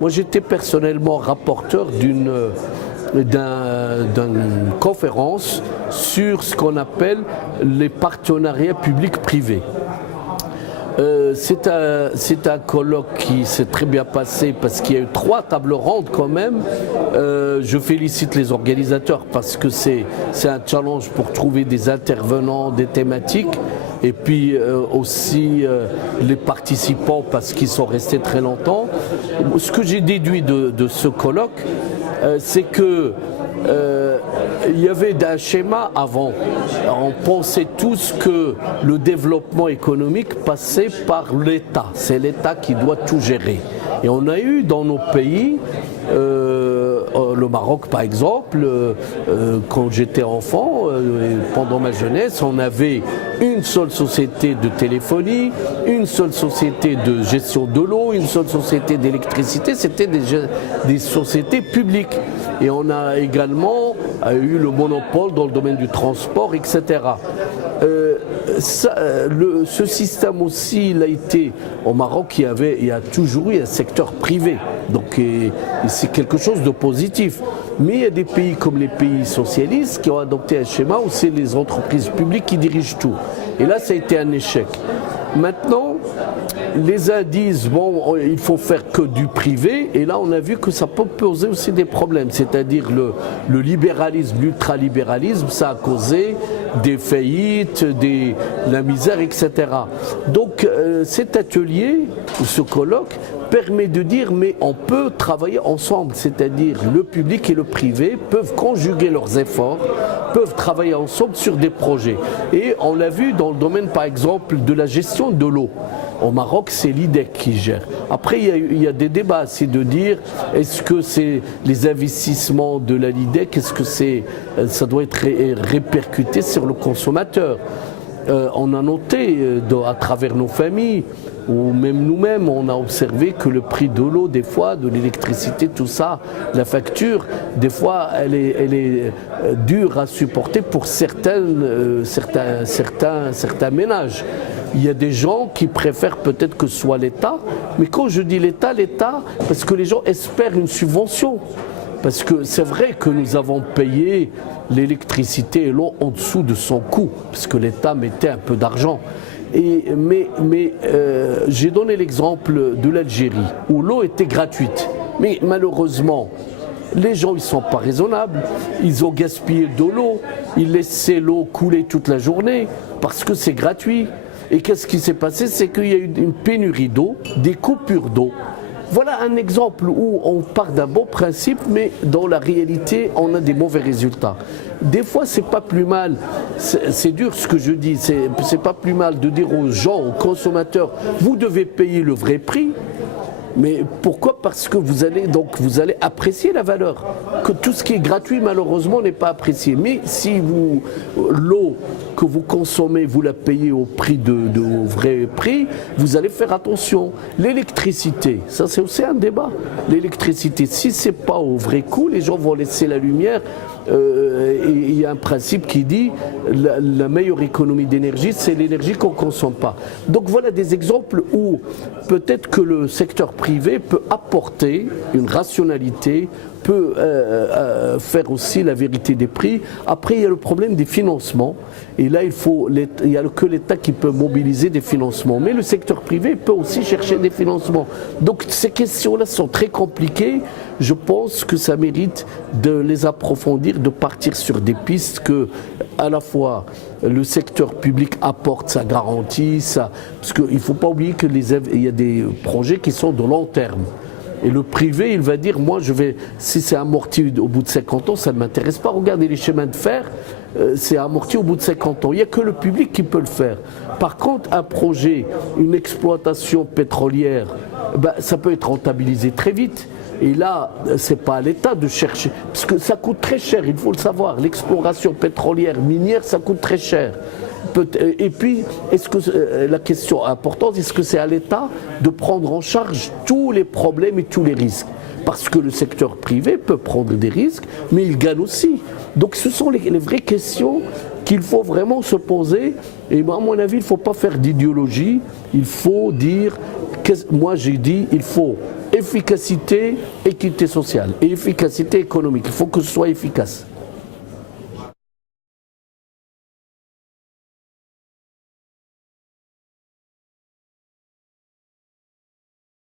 Moi, j'étais personnellement rapporteur d'une conférence sur ce qu'on appelle les partenariats publics-privés. C'est un colloque qui s'est très bien passé parce qu'il y a eu 3 tables rondes quand même. Je félicite les organisateurs parce que c'est un challenge pour trouver des intervenants, des thématiques. Et puis aussi les participants parce qu'ils sont restés très longtemps. Ce que j'ai déduit de ce colloque, c'est que il y avait un schéma avant. On pensait tous que le développement économique passait par l'État. C'est l'État qui doit tout gérer. Et on a eu dans nos pays, le Maroc par exemple, quand j'étais enfant, pendant ma jeunesse, on avait une seule société de téléphonie, une seule société de gestion de l'eau, une seule société d'électricité, c'était des sociétés publiques. Et on a également eu le monopole dans le domaine du transport, etc. Ce système aussi, il a été au Maroc, il y a toujours eu un secteur privé, donc c'est quelque chose de positif. Mais il y a des pays comme les pays socialistes qui ont adopté un schéma où c'est les entreprises publiques qui dirigent tout. Et là, ça a été un échec. Maintenant, les uns disent, bon, il faut faire que du privé, et là on a vu que ça peut poser aussi des problèmes, c'est-à-dire le libéralisme, l'ultralibéralisme, ça a causé des faillites, la misère, etc. Donc cet atelier, ce colloque, permet de dire mais on peut travailler ensemble, c'est-à-dire le public et le privé peuvent conjuguer leurs efforts, peuvent travailler ensemble sur des projets. Et on l'a vu dans le domaine par exemple de la gestion de l'eau. Au Maroc, c'est l'IDEC qui gère. Après, il y a des débats, c'est de dire est-ce que c'est les investissements de la LIDEC, est-ce que ça doit être répercuté sur le consommateur. On a noté à travers nos familles, ou même nous-mêmes, on a observé que le prix de l'eau, des fois, de l'électricité, tout ça, la facture, des fois, elle est dure à supporter pour certains ménages. Il y a des gens qui préfèrent peut-être que ce soit l'État, mais quand je dis l'État, parce que les gens espèrent une subvention. Parce que c'est vrai que nous avons payé l'électricité et l'eau en dessous de son coût, parce que l'État mettait un peu d'argent. Mais j'ai donné l'exemple de l'Algérie, où l'eau était gratuite. Mais malheureusement, les gens ils sont pas raisonnables, ils ont gaspillé de l'eau, ils laissaient l'eau couler toute la journée, parce que c'est gratuit. Et qu'est-ce qui s'est passé? C'est qu'il y a eu une pénurie d'eau, des coupures d'eau. Voilà un exemple où on part d'un bon principe, mais dans la réalité, on a des mauvais résultats. Des fois, c'est pas plus mal, c'est dur ce que je dis, c'est pas plus mal de dire aux gens, aux consommateurs, vous devez payer le vrai prix. Mais pourquoi? Parce que vous allez apprécier la valeur. Que tout ce qui est gratuit, malheureusement, n'est pas apprécié. Mais si l'eau que vous consommez, vous la payez au vrai prix, vous allez faire attention. L'électricité, ça c'est aussi un débat. L'électricité, si c'est pas au vrai coût, les gens vont laisser la lumière. Il y a un principe qui dit la meilleure économie d'énergie, c'est l'énergie qu'on ne consomme pas. Donc voilà des exemples où peut-être que le secteur privé peut apporter une rationalité, peut faire aussi la vérité des prix. Après, il y a le problème des financements. Et là, il n'y a que l'État qui peut mobiliser des financements. Mais le secteur privé peut aussi chercher des financements. Donc ces questions-là sont très compliquées. Je pense que ça mérite de les approfondir, de partir sur des pistes que, à la fois, le secteur public apporte sa garantie, parce qu'il ne faut pas oublier qu'il y a des projets qui sont de long terme. Et le privé, il va dire, moi, si c'est amorti au bout de 50 ans, ça ne m'intéresse pas. Regardez les chemins de fer, c'est amorti au bout de 50 ans. Il n'y a que le public qui peut le faire. Par contre, un projet, une exploitation pétrolière, ça peut être rentabilisé très vite. Et là, ce n'est pas à l'État de chercher, parce que ça coûte très cher, il faut le savoir. L'exploration pétrolière, minière, ça coûte très cher. Et puis, la question importante, est-ce que c'est à l'État de prendre en charge tous les problèmes et tous les risques? Parce que le secteur privé peut prendre des risques, mais il gagne aussi. Donc ce sont les vraies questions qu'il faut vraiment se poser. Et à mon avis, il ne faut pas faire d'idéologie. Il faut dire, moi j'ai dit, il faut efficacité, équité sociale et efficacité économique. Il faut que ce soit efficace.